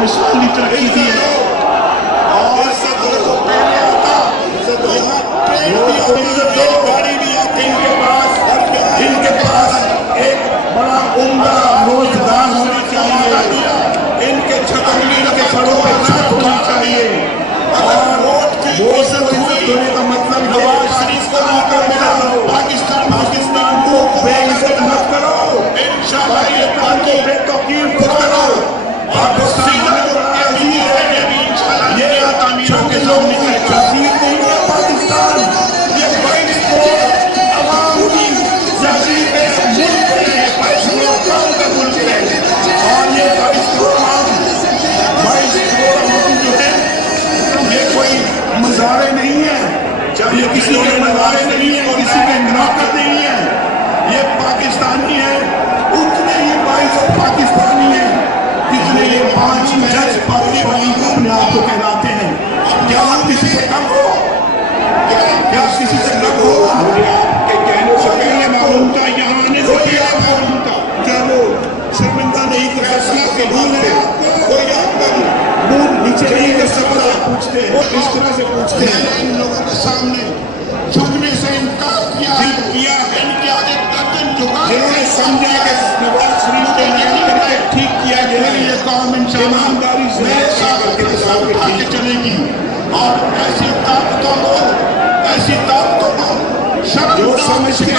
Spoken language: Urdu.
مثالی ترقی دی ہے اور گاڑی بھی آتی ان کے پاس ایک بڑا عمدہ روزگار ہونا چاہیے، ان کے چھڑوں پہ چھت ہونی چاہیے اور وہ سے عزت ہونے کا مطلب پاکستان کو بے عزت مت کرو، پاکستان کو بے توقیر مت کرو، پاکستان چھوٹے لوگوں کی جزیر نہیں ہے پاکستان، یہ 22 کروڑ عوام کی جزیر ملک ہے، 22 کروڑ قوم کا ملک ہے اور یہ 22 کروڑ عوام جو ہے یہ کوئی مظاہرے نہیں ہے، یہ کسی کے مظاہرے نہیں ہے، کسی کے نوکر نہیں ہے، یہ پاکستانی ہے، اتنے ہی 22 پاکستانی ہیں جتنے یہ 5 جج پاکستانی اپنے آپ کو کہلاتے ہیں۔ کیا آپ کسی سے کم ہو؟ کیا کسی سے کم ہو؟ معلوم تھا یہاں آنے سے کیا معلوم تھا، کیا وہ شرمندہ نہیں کر فیصلہ کے بعد میں کوئی آپ کا منہ نیچے نہیں کر سکتا، پوچھتے ہیں اس طرح سے پوچھتے ہیں ان لوگوں کے سامنے جھکنے سے انکار کیا ہے، ان کے آگے گردن جھکا جنہوں نے سمجھا کہ نواز شریف کو نہیں کرنا ہے، ٹھیک کیا گیا ہے، یہ قوم انشاءاللہ ایمانداری سے میرے ساتھ اٹھا کے چلے گی اور ایسی طاقتوں کو جو سمجھ کے